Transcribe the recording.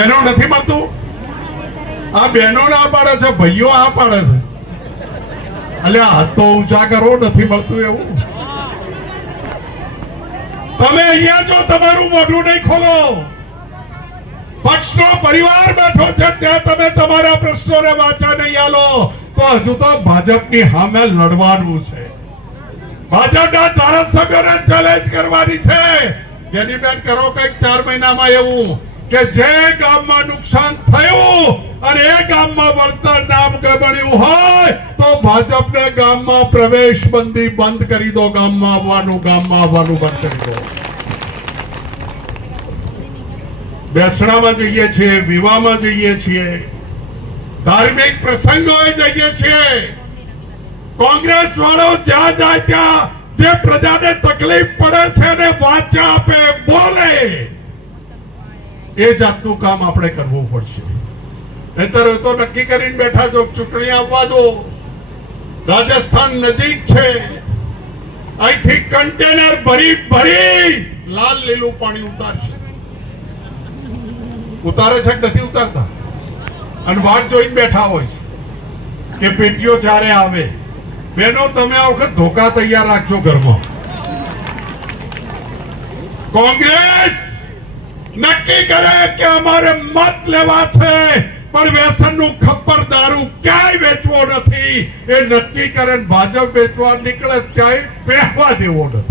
બહેનો નથી મળતું? આ બહેનો ના પાડે છે, ભાઈઓ આ પાડે છે. અલ્યા હાથ તો ઊંચા કરો, નથી મળતું એવું. તમે અહીંયા જો તમારું મોઢું નહીં ખોલો, પક્ષનો પરિવાર બેઠો છે ત્યાં તમે તમારા પ્રશ્નોને વાચા નહીં આલો, તો હજુ તો ભાજપની સામે લડવાનું છે. ભાજપના ધારાસભ્યોને ચેલેન્જ કરવાની છે. જેની બેન કરો કંઈક 4 મહિનામાં એવું કે જે ગામમાં નુકસાન થયું અને એ ગામમાં વળતર નામ બન્યું હોય તો ભાજપને ગામમાં પ્રવેશ બંધી બંધ કરી દો. ગામમાં આવવાનું બંધ કરી દો. બેસણામાં જઈએ છીએ, વિવાહમાં જઈએ છીએ, ધાર્મિક પ્રસંગોએ જઈએ છીએ. કોંગ્રેસ વાળો જ્યાં જાય ત્યાં જે પ્રજાને તકલીફ પડે છે ને વાચા આપે, બોલે, એ જાતનું કામ આપણે કરવું પડશે. નહીતર તો નક્કી કરીને બેઠા છો ચૂંટણી આવવા દો. રાજસ્થાન નજીક છે, અહીંથી કન્ટેનર ભરી લાલ લીલું પાણી ઉતારશે. ઉતારે છે કે નથી ઉતારતા? અને વાટ જોઈને બેઠા હોય છે કે પેટીઓ ચારે આવે. બહેનો તમે આ વખત ધોકા તૈયાર રાખજો ઘરમાં. કોંગ્રેસ નક્કી કરે કે અમારે મત લેવા છે પણ વ્યસનનું ખપ્પર દારૂ ક્યાંય વેચવો નથી, એ નક્કી કરે. ભાજપ વેચવા નીકળે ક્યાંય પહેવા દેવો નથી.